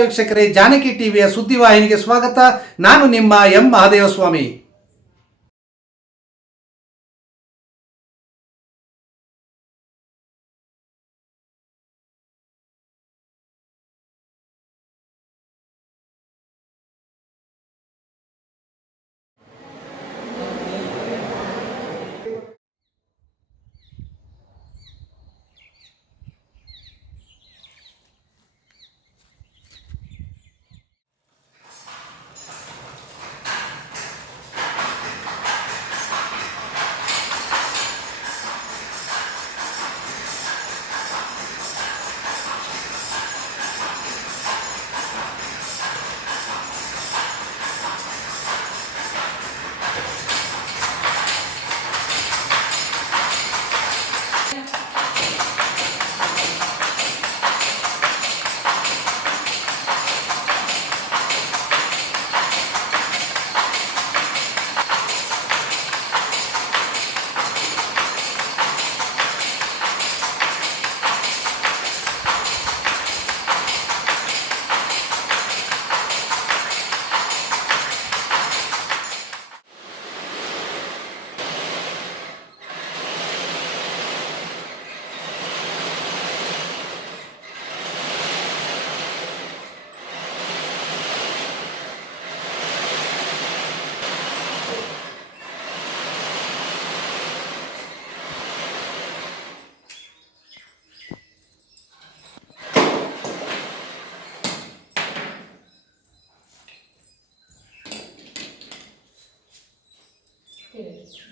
ವೀಕ್ಷಕರೇ ಜಾನಕಿ ಟಿವಿಯ ಸುದ್ದಿವಾಹಿನಿಗೆ ಸ್ವಾಗತ. ನಾನು ನಿಮ್ಮ ಎಂ. ಮಹಾದೇವಸ್ವಾಮಿ.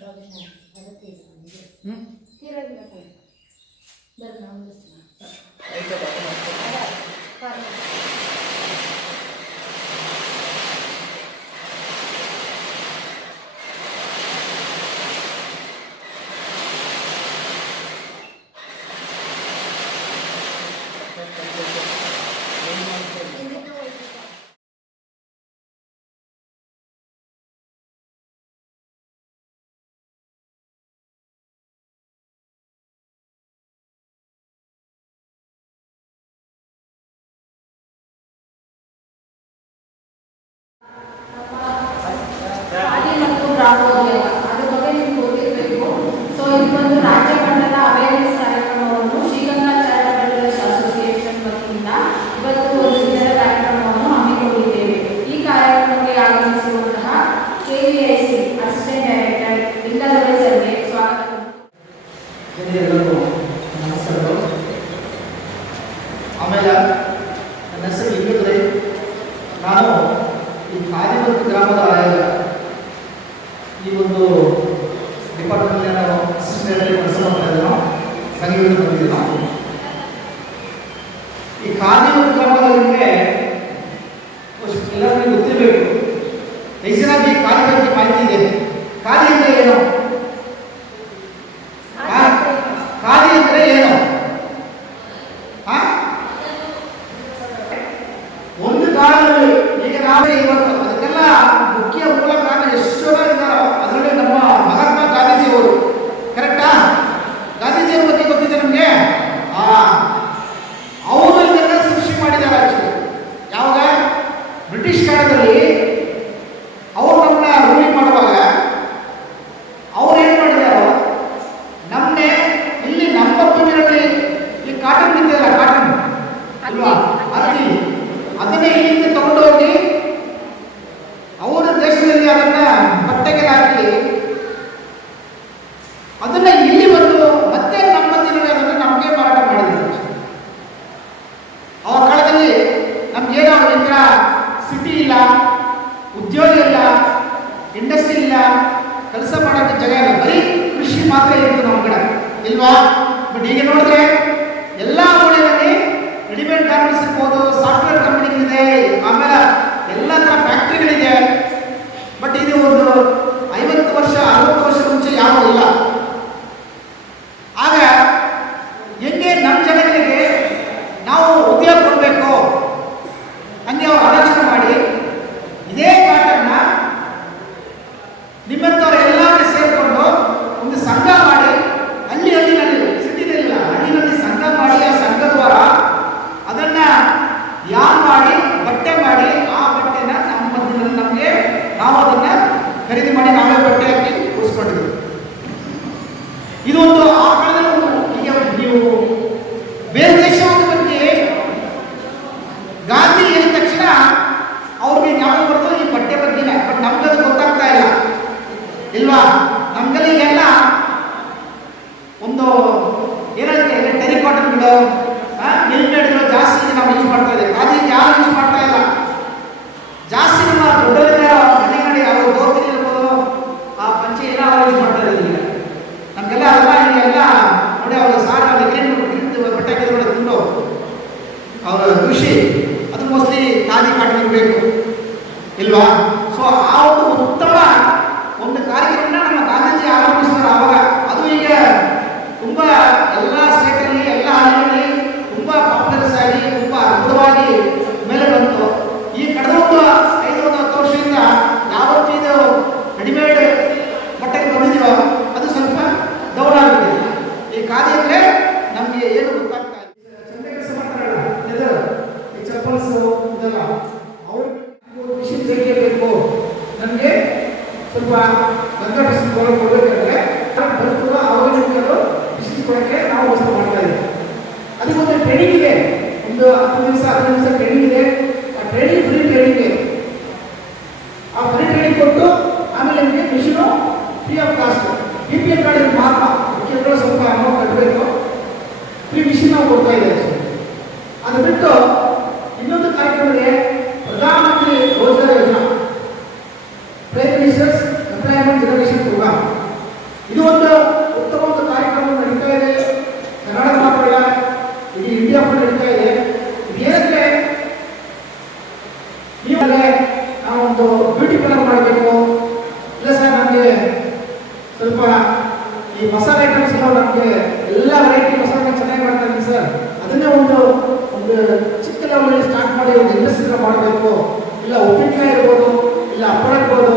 ಖಾದಿ ಅದ್ರ ಬಗ್ಗೆ ನಿಮ್ಗೆ ಗೊತ್ತಿರಬೇಕು ಸೊ ಇದು ಒಂದು ರಾಜ್ಯ ಮಟ್ಟದ ಅವೇರ್ನೆಸ್ ಅಸೋಸಿಯೇಷನ್ ವತಿಯಿಂದ ಇವತ್ತು ಒಂದು ಕಾರ್ಯಕ್ರಮವನ್ನು ಹಮ್ಮಿಕೊಂಡಿದ್ದೇವೆ ಈ ಕಾರ್ಯಕ್ರಮಕ್ಕೆ ಆಗಮಿಸಿರುವಂತಹ K C assistant director Lingadore ಸರ್ಗೆ ಸ್ವಾಗತ ಆಮೇಲೆ ನನ್ನ ಹೆಸರು ನಾನು ಈ ಕಾದಿಮತ್ತು ಗ್ರಾಮದ ಅಲ್ವಾ ಅಲ್ಲಿ ಅದನ್ನೇ ಇಲ್ಲಿಂದ ತಗೊಂಡೋಗಿ ಅವರ ದೇಶದಲ್ಲಿ ಅದನ್ನ ಬಟ್ಟೆಗೆ ಹಾಕಿ ಅದನ್ನ ಇಲ್ಲಿ ಬಂದು ಮತ್ತೆ ನಮ್ಮ ದಿನ ಅದನ್ನ ನಮಗೆ ಮಾರಾಟ ಮಾಡಿದ್ರು. ಅವರ ಕಾಲದಲ್ಲಿ ನಮ್ಗೇನೋ ಅವ್ರ ಸಿಟಿ ಇಲ್ಲ, ಉದ್ಯೋಗ ಇಲ್ಲ, ಇಂಡಸ್ಟ್ರಿ ಇಲ್ಲ, ಕೆಲಸ ಮಾಡೋಕ್ಕೆ ಜಾಗ ಇಲ್ಲ, ಬರೀ ಕೃಷಿ ಮಾತ್ರ ಇತ್ತು ನಮ್ಮ ಕಡೆ. ಇಲ್ವಾ? ಬಟ್ ಈಗ ನೋಡಿದ್ರೆ ಎಲ್ಲ ಇಂಟರ್ನೆಟ್ ಗಾರ್ಮೆಂಟ್ಸ್ ಇರ್ಬೋದು ಸಾಫ್ಟ್ವೇರ್ ಕಂಪನಿಗಳಿದೆ ಆಮೇಲೆ ಎಲ್ಲ ಥರ ಫ್ಯಾಕ್ಟ್ರಿಗಳಿದೆ ಬಟ್ ಇದು ಒಂದು ಐವತ್ತು ವರ್ಷ, ಅರವತ್ತು ವರ್ಷ ಮುಂಚೆ ಯಾರೂ ಇಲ್ಲ. ಕೃಷಿ ಅದು ಮೋಸ್ಟ್ಲಿ ಖಾದಿ ಕಾಟನ್ ಇರಬೇಕು. ಇಲ್ವಾ ಸೊ ಆ ಒಂದು ಉತ್ತಮ ಒಂದು ಕಾರ್ಯಕ್ರಮನ ನಮ್ಮ ಗಾಂಧೀಜಿ ಆರಂಭಿಸಿದ್ರು ಆವಾಗ ಅದು ಈಗ ತುಂಬ ಎಲ್ಲ ಸ್ಟೇಟಲ್ಲಿ ಎಲ್ಲ ಹಳ್ಳಿಗಳಲ್ಲಿ ತುಂಬ ಪಾಪ್ಯುಲರ್ಸ್ ಆಗಿ ತುಂಬ ಅದ್ಭುತವಾಗಿ ಮೇಲೆ ಬಂತು ಈ ಕಳೆದ ಒಂದು ಐದು ಒಂದು ಹತ್ತು ವರ್ಷದಿಂದ ಯಾವತ್ತು ಇದು ರೆಡಿಮೇಡ್ ಬಟ್ಟೆಗೆ ಬಂದಿದೆಯೋ ಅದು ಸ್ವಲ್ಪ ಡೌನ್ ಆಗಿದೆ ಈ ಖಾದಿ ಅಂದರೆ ನಮಗೆ ಏನು ಗೊತ್ತಾಗ್ತಾ ಇಲ್ಲ ಚಂದ ಕೆಲಸ ಮಾಡ್ತಾರಲ್ಲ ಇದು ಈ ಚಪ್ಪಲ್ಸ್ ಇದೆಲ್ಲ ಅವ್ರಿಗೆ ಮಿಷಿನ್ ಬೇಕೇ ಬೇಕು ನನಗೆ ಸ್ವಲ್ಪ ಗಂಧ ಬಿಸಿ ಕೊಡಬೇಕಾದ್ರೆ ಬರ್ತದೋ ಅವಾಗ ನಿಮ್ಗೆ ಬಿಸಿ ಕೊಡಕ್ಕೆ ನಾವು ವಸ್ತು ಮಾಡ್ತಾ ಇದ್ದೀವಿ ಅದಕ್ಕೊಂದು ಟ್ರೈನಿಂಗ್ ಇದೆ ಒಂದು ಹತ್ತು ದಿವಸ ಹದಿನೈದು ದಿವಸ ಟ್ರೈನಿಂಗ್ ಇದೆ ಆ ಟ್ರೈನಿಂಗ್ ಫ್ರೀ ಟ್ರೈನಿಂಗ್ ಇದೆ ಆ ಫ್ರೀ ಟ್ರೈನಿಂಗ್ ಆಮೇಲೆ ನಿಮಗೆ machine free of cost B P L card ಮಾತ್ರ. ಕೆಲವರು ಸ್ವಲ್ಪ ಅಮೌಂಟ್ ಕಟ್ಟಬೇಕು ಫ್ರೀ ಮಿಷಿನ್ ನಾವು ಕೊಡ್ತಾ ಇದ್ದೇವೆ ಅದು ಬಿಟ್ಟು ಇನ್ನೊಂದು ಕಾರ್ಯಕ್ರಮ ಇದೆ Pradhan Mantri Rozgar Yojana. Prime minister's employment generation programme ಇದು ಒಂದು ಉತ್ತಮ ಒಂದು ಕಾರ್ಯಕ್ರಮ ನಡೀತಾ ಇದೆ. ಕನ್ನಡ ಮಾತ್ರ ಇಲ್ಲ ಇಡೀ ಇಂಡಿಯಾ ಫುಲ್ ನಡೀತಾ ಇದೆ. ಏನಂದ್ರೆ ನೀವಲ್ಲೇ ನಾವೊಂದು ಬ್ಯೂಟಿ ಮಾಡಬೇಕು. ಇಲ್ಲ ಸರ್, ನಮಗೆ ಸ್ವಲ್ಪ ಈ ಮಸಾಲೆ ಐಟಮ್ಸ್ ನಮಗೆ ಎಲ್ಲ ವೆರೈಟಿ ಮಸಾಲೆ ಚೆನ್ನಾಗಿ ಮಾಡ್ತಾ ಇದ್ದೀನಿ ಸರ್. ಅದನ್ನೇ ಒಂದು ಒಂದು ಚಿಕ್ಕ ಲೆವೆಲಲ್ಲಿ ಸ್ಟಾರ್ಟ್ ಮಾಡಿ ಒಂದು ಇಂಡಸ್ಟ್ರಿ ಮಾಡಬೇಕು. ಇಲ್ಲ ಉಪ್ಪಿನಕಾಯಿ ಇರ್ಬೋದು, ಇಲ್ಲ ಹಪ್ಪಳ ಇರ್ಬೋದು,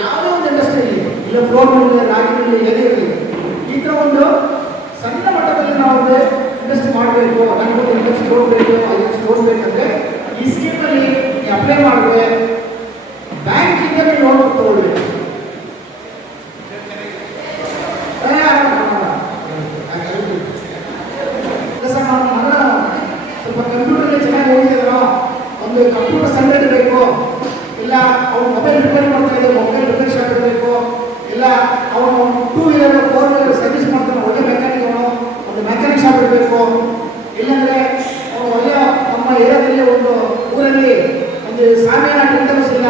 ಯಾವುದೇ ಒಂದು ಇಂಡಸ್ಟ್ರಿ ಇಲ್ಲ ಫ್ಲೋರ್ ಮಿಲ್ ರಾಗಿ ಮಿಲ್ ಏನೇ ಇರಲಿ ಈ ಥರ ಒಂದು ಸಣ್ಣ ಮಟ್ಟದಲ್ಲಿ ನಾವು ಒಂದು ಇಂಡಸ್ಟ್ರಿ ಮಾಡಬೇಕು ನನಗೊಂದು ಇಂಡಸ್ಟ್ರಿ ಲೋನ್ ಬೇಕು ಐದು ಲೋನ್ ಬೇಕಂದ್ರೆ ಈ ಸ್ಕೀಮಲ್ಲಿ ನೀವು ಅಪ್ಲೈ ಮಾಡಿದ್ರೆ ಬ್ಯಾಂಕಿಂದ ನೀವು ಲೋನ್ ತಗೊಳ್ಬೇಕು ಸರ್ ನಮ್ಮ ಮಗ ಸ್ವಲ್ಪ ಕಂಪ್ಯೂಟರ್ಗೆ ಚೆನ್ನಾಗಿ ಓದಿದ್ರು ಒಂದು ಕಂಪ್ಯೂಟರ್ ಸೆಂಟರ್ ಬೇಕು ಇಲ್ಲ ಅವ್ನು ಮೊಬೈಲ್ ರಿಪೇರ್ ಮಾಡ್ತಾ ಇದ್ದೆ ಮೊಬೈಲ್ ರಿಪೇರ್ ಶಾಪ್ ಇರಬೇಕು ಇಲ್ಲ ಅವನು two wheeler four wheeler service ಮಾಡ್ತಾನೆ ಒಳ್ಳೆ ಮೆಕ್ಯಾನಿಕ್ ಅವನು ಒಂದು ಮೆಕ್ಯಾನಿಕ್ ಶಾಪ್ ಇರಬೇಕು ಇಲ್ಲಾಂದ್ರೆ ಅವನು ಒಳ್ಳೆ ನಮ್ಮ ಏರಿಯಾದಲ್ಲಿ ಒಂದು ಊರಲ್ಲಿ ಒಂದು ಸಾಮಿಯಾನ ಟೆಂಟರ್ಸ್ ಇಲ್ಲ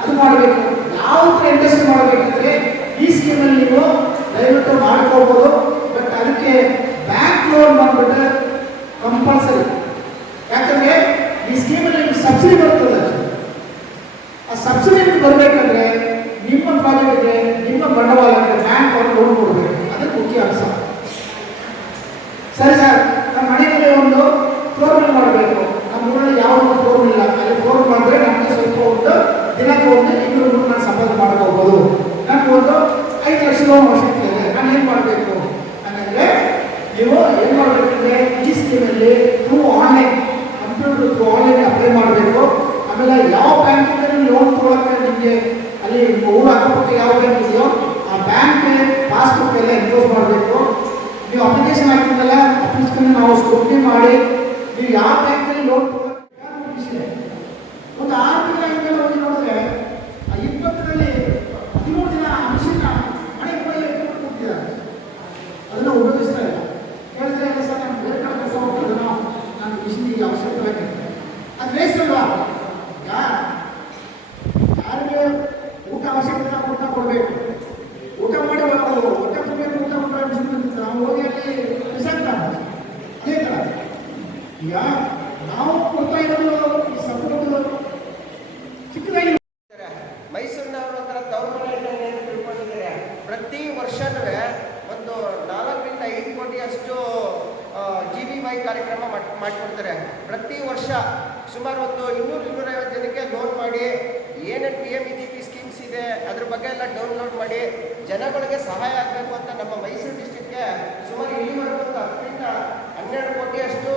ಅದು ಮಾಡಬೇಕು ಯಾವ ಥರ ಇಂಡಸ್ಟ್ರಿ ಮಾಡಬೇಕಂದ್ರೆ ಈ ಸ್ಕೀಮಲ್ಲಿ ನೀವು ದಯವಿಟ್ಟು ಮಾಡ್ಕೋಬೋದು ಬಟ್ ಅದಕ್ಕೆ ಬ್ಯಾಂಕ್ ಲೋನ್ ಬಂದ್ಬಿಟ್ಟು ಕಂಪಲ್ಸರಿ ಯಾಕಂದ್ರೆ ಈ ಸ್ಕೀಮಲ್ಲಿ ನಿಮ್ಗೆ ಸಬ್ಸಿಡಿ ಬರ್ತದೆ ಆ ಸಬ್ಸಿಡಿ ನಿಮ್ಗೆ ಬರಬೇಕಂದ್ರೆ ನಿಮ್ಮ ಪ್ರಾಜೆಕ್ಟ್ಗೆ ನಿಮ್ಮ ಬಂಡವಾಳಕ್ಕೆ ಬ್ಯಾಂಕ್ ಅವರು ಲೋನ್ ಕೊಡಬೇಕು ಅದಕ್ಕೆ ಮುಖ್ಯ ಅಂಶ ಸರಿ ಸರ್ ನಮ್ಮ ಮನೆಯಲ್ಲಿ ಒಂದು ಫ್ಲೋರ್ ಮಿಲ್ ಮಾಡಬೇಕು ನಮ್ಮ ಊರಲ್ಲಿ ಯಾವ ಒಂದು ಫ್ಲೋರ್ ಮಿಲ್ ಇಲ್ಲ ಅಲ್ಲಿ ಫ್ಲೋರ್ ಮಾಡಿದ್ರೆ ನಮಗೆ ಸ್ವಲ್ಪ ಒಂದು ದಿನಕ್ಕೆ ಒಂದು ಇನ್ನೂರು ನೂರು ನಾನು ಸಂಪಾದನೆ ಮಾಡ್ಕೋಬೋದು ನನಗೆ ಒಂದು ಐದು ಲಕ್ಷ ಲೋನ್ ಅವಶ್ಯಕತೆ ಇದೆ ನಾನು ಏನು ಮಾಡಬೇಕು ಹಾಗಂದ್ರೆ ನೀವು ಏನು ಮಾಡಬೇಕಂದ್ರೆ ಈ ಸ್ಕೀಮಲ್ಲಿ through online computer through online apply ಮಾಡಬೇಕು ಆಮೇಲೆ ಯಾವ ಬ್ಯಾಂಕಿಂದ ಲೋನ್ ತೊಗೊಳಕ್ಕೆ ನಿಮಗೆ ಅಲ್ಲಿ ಅಕ್ಕಪಕ್ಕ ಯಾವ ಬ್ಯಾಂಕ್ ಇದೆಯೋ, ಆ ಬ್ಯಾಂಕ್ ಪಾಸ್ಬುಕ್ ಎಲ್ಲ ಎನ್ಕ್ಲೋಸ್ ಮಾಡಬೇಕು. ನೀವು ಅಪ್ಲಿಕೇಶನ್ ಹಾಕಿದ್ಮೇಲೆ ಅಪ್ಲಿಕೇಶನ್ ನಾವು ಸ್ಕ್ರೂಟ್ನಿ ಮಾಡಿ, ನೀವು ಯಾವ ಬ್ಯಾಂಕಲ್ಲಿ ಲೋನ್ ಒಂದು ಆರು ತಿಂಗಳ ಹಿಂದೆ ಹೋಗಿ ನೋಡಿದ್ರೆ ಆ ಇಪ್ಪತ್ತರಲ್ಲಿ ಹದಿಮೂರು ದಿನ ಮಿಷಿನ್ನ ಮನೆಗೆ ಹೋಗಿ ಎತ್ಕೊಂಡು ಕೂತಿದ್ದಾರೆ ಅದನ್ನು ಉಪಯೋಗಿಸ್ತಾ ಇಲ್ಲ ಹೇಳಿದ್ರೆ ಇಲ್ಲ ಸರ್ ನಾನು ಬೇರೆ ಕಡೆ ಕೆಲಸ ಹೋಗ್ತಿದ್ದನೋ ನಾನು ಮಿಷಿನಿಗೆ ಅವಶ್ಯಕತೆ ಅದು ವೇಸ್ಟ್ ಅಲ್ವಾ ಈಗ ಯಾರಿಗೆ ಊಟ ಅವಶ್ಯಕತೆ ನಾವು ಊಟ ಕೊಡಬೇಕು ಊಟ ಮಾಡಿ ನಾವು ಹೊಟ್ಟೆ ತುಂಬಬೇಕು ಊಟ ಕೊಟ್ಟರೆ ಮಿಷಿನ್ ಬಂದಿತ್ತು ನಾವು ಹೋಗಿ ಅಲ್ಲಿ ಬಿಸಾಕ್ತಾರೆ ಅದೇ ಥರ ಈಗ ನಾವು ಕೊಡ್ತಾ ಇರೋದು ಈ ಸಪೋರ್ಟ್ ಚಿಕ್ಕದಾಗಿ ಮೈಸೂರಿನವರು ಒಂಥರ ತವ್ರ ಮನೆ ಇದ್ದಂಗೆ ಅಂತ ತಿಳ್ಕೊಂಡಿದ್ದಾರೆ ಪ್ರತಿ ವರ್ಷನೂ ಒಂದು ನಾಲ್ಕರಿಂದ ಐದು ಕೋಟಿಯಷ್ಟು ಕಾರ್ಯಕ್ರಮ ಮಾಡಿ, ಮಾಡಿಕೊಡ್ತಾರೆ. ಪ್ರತಿ ವರ್ಷ ಸುಮಾರು ಒಂದು ಇನ್ನೂರು ಇನ್ನೂರೈವತ್ತು ಜನಕ್ಕೆ ಲೋನ್ ಮಾಡಿ ಏನೇನು P M E D P schemes ಇದೆ, ಅದ್ರ ಬಗ್ಗೆ ಎಲ್ಲ ಡೌನ್ಲೋಡ್ ಮಾಡಿ, ಜನಗಳಿಗೆ ಸಹಾಯ ಆಗಬೇಕು ಅಂತ ನಮ್ಮ ಮೈಸೂರು ಡಿಸ್ಟಿಕ್ಗೆ ಸುಮಾರು ಇಲ್ಲಿವರೆಗೂ ಒಂದು ಹತ್ತರಿಂದ ಹನ್ನೆರಡು ಕೋಟಿಯಷ್ಟು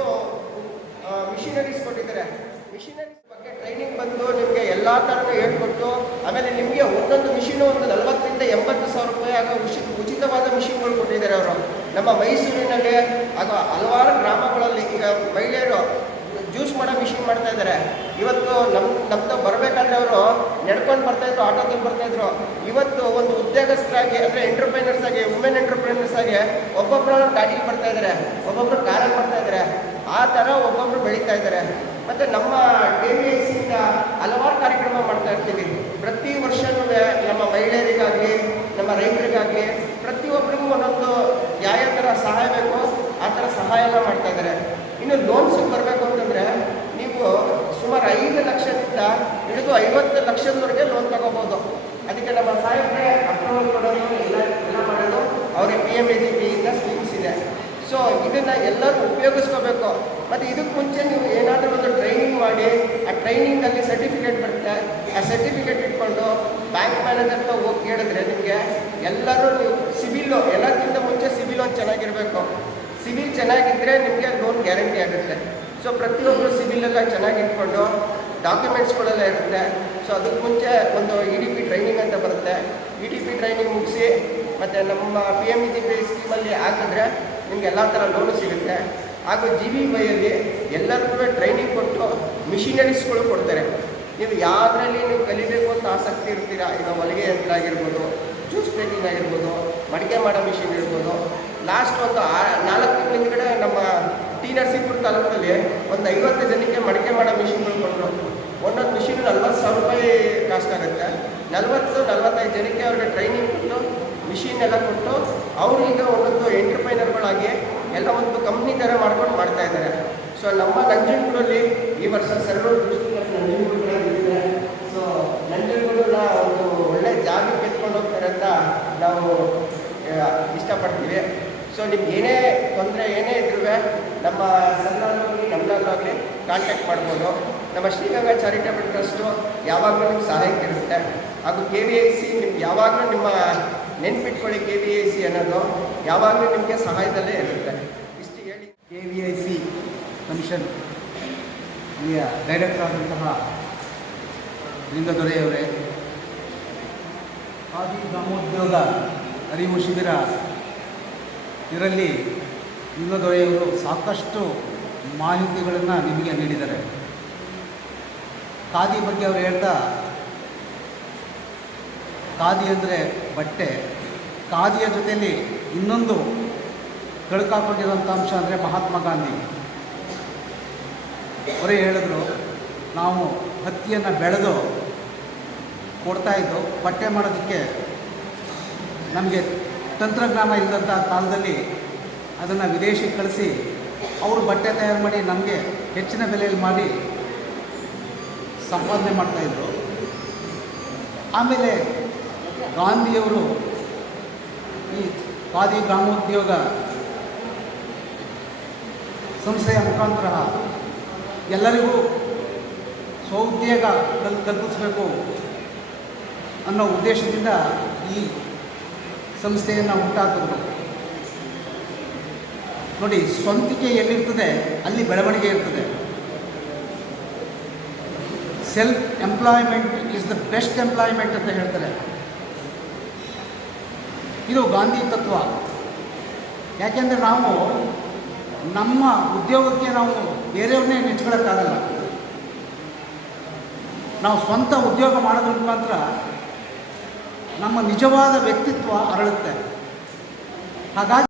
ಮಿಷಿನರೀಸ್ ಕೊಟ್ಟಿದ್ದಾರೆ. ಮಿಷಿನರೀಸ್ ಬಗ್ಗೆ ಟ್ರೈನಿಂಗ್ ಬಂದು ನಿಮಗೆ ಎಲ್ಲ ಥರನೂ ಹೇಳ್ಕೊಟ್ಟು, ಆಮೇಲೆ ನಿಮಗೆ ಒಂದೊಂದು ಮಿಷಿನು ಒಂದು ನಲವತ್ತರಿಂದ ಎಂಬತ್ತು ಸಾವಿರ ರೂಪಾಯಿ ಆಗೋ ಉಚಿತವಾದ ಮಿಷಿನ್ಗಳು ಕೊಟ್ಟಿದ್ದಾರೆ ಅವರು. ನಮ್ಮ ಮೈಸೂರಿನಲ್ಲಿ ಅಥವಾ ಹಲವಾರು ಗ್ರಾಮಗಳಲ್ಲಿ ಈಗ ಮಹಿಳೆಯರು ಜ್ಯೂಸ್ ಮಾಡೋ ಮಿಷಿನ್ ಮಾಡ್ತಾ ಇದ್ದಾರೆ. ಇವತ್ತು ನಮ್ಮ ನಮ್ದು ಬರಬೇಕಾದ್ರೆ ಅವರು ನಡ್ಕೊಂಡು ಬರ್ತಾ ಇದ್ರು ಆಟೋದಲ್ಲಿ ಬರ್ತಾ ಇದ್ರು. ಇವತ್ತು ಒಂದು ಉದ್ಯೋಗಸ್ಥರಾಗಿ ಅಂದರೆ ಎಂಟರ್ಪ್ರೈನರ್ಸ್ ಆಗಿ ವುಮೆನ್ ಎಂಟರ್ಪ್ರೈನರ್ಸ್ ಆಗಿ ಒಬ್ಬೊಬ್ಬರು ಗಾಡಿಗೆ ಬರ್ತಾ ಇದ್ದಾರೆ ಒಬ್ಬೊಬ್ಬರು ಕಾರಲ್ಲಿ ಬರ್ತಾ ಇದ್ದಾರೆ. ಆ ಥರ ಒಬ್ಬೊಬ್ಬರು ಬೆಳೀತಾ ಇದ್ದಾರೆ. ಮತ್ತು ನಮ್ಮ ಡಿ ವಿ ಐ ಸಿಯಿಂದ ಹಲವಾರು ಕಾರ್ಯಕ್ರಮ ಮಾಡ್ತಾ ಇರ್ತೀವಿ. ಪ್ರತಿ ವರ್ಷವೂ ನಮ್ಮ ಮಹಿಳೆಯರಿಗಾಗಲಿ ನಮ್ಮ ರೈತರಿಗಾಗಲಿ ಪ್ರತಿಯೊಬ್ಬರಿಗೂ ಒಂದೊಂದು ಯಾವ ಯಾವ ಥರ ಸಹಾಯ ಬೇಕೋ ಆ ಥರ ಸಹಾಯನ ಮಾಡ್ತಾ ಇದ್ದಾರೆ ಇನ್ನು ಲೋನ್ಸ್ ಬರಬೇಕು ಅಂತಂದರೆ ನೀವು ಸುಮಾರು ಐದು ಲಕ್ಷದಿಂದ ಹಿಡಿದು ಐವತ್ತು ಲಕ್ಷದವರೆಗೆ ಲೋನ್ ತಗೋಬೋದು. ಅದಕ್ಕೆ ನಮ್ಮ ಸಾಹೇಬ್ರೆ ಅಪ್ರೂವಲ್ ಕೊಡೋದು, ಎಲ್ಲ ಎಲ್ಲ ಮಾಡೋದು, ಅವರಿಗೆ ಪಿ ಎಂ ಎ ಜಿ ಪಿಯಿಂದ ಸ್ಕೀಮ್ಸ್ ಇದೆ. ಸೊ ಇದನ್ನು ಎಲ್ಲರೂ ಉಪಯೋಗಿಸ್ಕೋಬೇಕು. ಮತ್ತು ಇದಕ್ಕೆ ಮುಂಚೆ ನೀವು ಏನಾದರೂ ಒಂದು ಟ್ರೈನಿಂಗ್ ಮಾಡಿ, ಆ ಟ್ರೈನಿಂಗಲ್ಲಿ ಸರ್ಟಿಫಿಕೇಟ್ ಬರುತ್ತೆ. ಆ ಸರ್ಟಿಫಿಕೇಟ್ ಇಟ್ಕೊಂಡು ಬ್ಯಾಂಕ್ ಮ್ಯಾನೇಜರ್ ಹೋಗಿ ಕೇಳಿದ್ರೆ ನಿಮಗೆ ಎಲ್ಲರೂ ನೀವು ಸಿಬಿಲ್ಲು ಎಲ್ಲಕ್ಕಿಂತ ಮುಂಚೆ ಸಿಬಿಲ್ ಒಂದು ಚೆನ್ನಾಗಿರಬೇಕು. ಸಿವಿಲ್ ಚೆನ್ನಾಗಿದ್ದರೆ ನಿಮಗೆ ಲೋನ್ ಗ್ಯಾರಂಟಿ ಆಗುತ್ತೆ. ಸೊ ಪ್ರತಿಯೊಬ್ಬರು ಸಿವಿಲ್ ಎಲ್ಲ ಚೆನ್ನಾಗಿ ಇಟ್ಕೊಂಡು ಡಾಕ್ಯುಮೆಂಟ್ಸ್ಗಳೆಲ್ಲ ಇರುತ್ತೆ. ಸೊ ಅದಕ್ಕೆ ಮುಂಚೆ ಒಂದು ಇ ಡಿ ಪಿ ಟ್ರೈನಿಂಗ್ ಅಂತ ಬರುತ್ತೆ. ಇ ಡಿ ಪಿ ಟ್ರೈನಿಂಗ್ ಮುಗಿಸಿ ಮತ್ತು ನಮ್ಮ P M E G P ಸ್ಕೀಮಲ್ಲಿ ಹಾಕಿದ್ರೆ ನಿಮ್ಗೆ ಎಲ್ಲ ಥರ ಲೋನು ಸಿಗುತ್ತೆ. ಹಾಗೂ ಜಿ ವಿ ವೈಯಲ್ಲಿ ಎಲ್ಲರಿಗೂ ಟ್ರೈನಿಂಗ್ ಕೊಟ್ಟು ಮಿಷಿನರೀಸ್ಗಳು ಕೊಡ್ತಾರೆ. ನೀವು ಯಾವುದರಲ್ಲಿ ನೀವು ಕಲಿಬೇಕು ಅಂತ ಆಸಕ್ತಿ ಇರ್ತೀರಾ? ಈಗ ಹೊಲಿಗೆ ಯಂತ್ರ ಆಗಿರ್ಬೋದು ಜ್ಯೂಸ್ ಮೇಕಿಂಗ್ ಆಗಿರ್ಬೋದು, ಮಡಿಕೆ ಮಾಡೋ ಮಿಷಿನ್ ಇರ್ಬೋದು ಲಾಸ್ಟ್ ಒಂದು ಆ ನಾಲ್ಕು ತಿಂಗಳ ಹಿಂದ್ಗಡೆ ನಮ್ಮ ಟಿ ನರಸೀಪುರ ತಾಲೂಕಲ್ಲಿ ಒಂದು ಐವತ್ತು ಜನಕ್ಕೆ ಮಡಿಕೆ ಮಾಡೋ ಮಿಷಿನ್ಗಳು ಕೊಟ್ಟರು ಒಂದೊಂದು ಮಿಷಿನ್ ನಲ್ವತ್ತು ಸಾವಿರ ರೂಪಾಯಿ ಕಾಸ್ಟ್ ಆಗುತ್ತೆ. ನಲ್ವತ್ತು, ನಲ್ವತ್ತೈದು ಜನಕ್ಕೆ ಅವ್ರಿಗೆ ಟ್ರೈನಿಂಗ್ ಕೊಟ್ಟು ಮಿಷಿನ್ ಎಲ್ಲ ಕೊಟ್ಟು ಅವರು ಈಗ ಒಂದೊಂದು ಎಂಟರ್ಪ್ರೈನರ್ಗಳಾಗಿ ಎಲ್ಲ ಒಂದು ಕಂಪ್ನಿ ಥರ ಮಾಡ್ಕೊಂಡು ಮಾಡ್ತಾ ಇದ್ದಾರೆ. ಸೊ ನಮ್ಮ ನಂಜನಗೂಡಲ್ಲಿ ಈ ವರ್ಷ ಸರ್ವರ್ ಸೊ ನಂಜನಗೂಡನ್ನ ಒಂದು ಒಳ್ಳೆ ಜಾಗಕ್ಕೆ ಎತ್ಕೊಂಡು ಹೋಗ್ತಾರೆ ಅಂತ ನಾವು ಇಷ್ಟಪಡ್ತೀವಿ. ಸೊ ನಿಮ್ಗೆ ಏನೇ ತೊಂದರೆ, ಏನೇ ಇದ್ರೂ ನಮ್ಮ ಸಣ್ಣಲ್ಲಾಗಲಿ ನಮ್ಮಲ್ಲಾಗಲಿ ಕಾಂಟ್ಯಾಕ್ಟ್ ಮಾಡ್ಬೋದು. ನಮ್ಮ ಶ್ರೀಗಂಗಾ ಚಾರಿಟೇಬಲ್ ಟ್ರಸ್ಟು ಯಾವಾಗಲೂ ನಿಮ್ಗೆ ಸಹಾಯಕ್ಕೆ ಇರುತ್ತೆ. ಹಾಗೂ ಕೆ ವಿ ಐ ಸಿ ನಿಮ್ಗೆ ಯಾವಾಗಲೂ ನಿಮ್ಮ ನೆನ್ಪಿಟ್ಕೊಳ್ಳಿ ಕೆ ವಿ ಐ ಸಿ ಅನ್ನೋದು ಯಾವಾಗಲೂ ನಿಮಗೆ ಸಹಾಯದಲ್ಲೇ ಇರುತ್ತೆ. ಇಷ್ಟು ಹೇಳಿ. K V I C commission ಇಲ್ಲಿಯ ಡೈರೆಕ್ಟರ್ ಆದಂತಹ ಲಿಂಗದೊರೆಯವರೇ ಆದಿ ಗ್ರಾಮೋದ್ಯೋಗ ಅರಿವು ಶಿಬಿರ ಇದರಲ್ಲಿ ಲಿಂಗದೊರೆಯವರು ಸಾಕಷ್ಟು ಮಾಹಿತಿಗಳನ್ನು ನಿಮಗೆ ನೀಡಿದ್ದಾರೆ. ಖಾದಿ ಬಗ್ಗೆ ಅವರು ಹೇಳ್ತಾ, ಖಾದಿ ಅಂದರೆ ಬಟ್ಟೆ. ಖಾದಿಯ ಜೊತೆಯಲ್ಲಿ ಇನ್ನೊಂದು ಕಳ್ಕಾಕೊಂಡಿರೋಂಥ ಅಂಶ ಅಂದರೆ ಮಹಾತ್ಮ ಗಾಂಧಿ. ಅವರೇ ಹೇಳಿದ್ರು, ನಾವು ಹತ್ತಿಯನ್ನು ಬೆಳೆದು ಕೊಡ್ತಾಯಿದ್ದು ಬಟ್ಟೆ ಮಾಡೋದಕ್ಕೆ ನಮಗೆ ತಂತ್ರಜ್ಞಾನ ಇಲ್ಲದಂಥ ಕಾಲದಲ್ಲಿ ಅದನ್ನು ವಿದೇಶಕ್ಕೆ ಕಳಿಸಿ ಅವರು ಬಟ್ಟೆ ತಯಾರು ಮಾಡಿ ನಮಗೆ ಹೆಚ್ಚಿನ ಬೆಲೆಯಲ್ಲಿ ಮಾಡಿ ಸಂಪಾದನೆ ಮಾಡ್ತಾಯಿದ್ರು ಆಮೇಲೆ ಗಾಂಧಿಯವರು ಈ ಖಾದಿ ಗ್ರಾಮೋದ್ಯೋಗ ಸಂಸ್ಥೆಯ ಮುಖಾಂತರ ಎಲ್ಲರಿಗೂ ಸ್ವಉದ್ಯೋಗ ಕಲ್, ಕಲ್ಪಿಸಬೇಕು ಅನ್ನೋ ಉದ್ದೇಶದಿಂದ ಈ ಸಂಸ್ಥೆಯನ್ನು ಹುಟ್ಟಾಕಿದ್ರು ನೋಡಿ, ಸ್ವಂತಿಕೆ ಎಲ್ಲಿರ್ತದೆ, ಅಲ್ಲಿ ಬೆಳವಣಿಗೆ ಇರ್ತದೆ. Self employment is the best employment ಅಂತ ಹೇಳ್ತಾರೆ. ಇದು ಗಾಂಧಿ ತತ್ವ. ಯಾಕೆಂದರೆ ನಾವು ನಮ್ಮ ಉದ್ಯೋಗಕ್ಕೆ ನಾವು ಬೇರೆಯವ್ರನ್ನೇ ನೆಚ್ಕೊಳ್ಳೋಕ್ಕಾಗಲ್ಲ ನಾವು ಸ್ವಂತ ಉದ್ಯೋಗ ಮಾಡೋದ್ರ ಮುಖಾಂತರ ನಮ್ಮ ನಿಜವಾದ ವ್ಯಕ್ತಿತ್ವ ಅರಳುತ್ತೆ. ಹಾಗಾಗಿ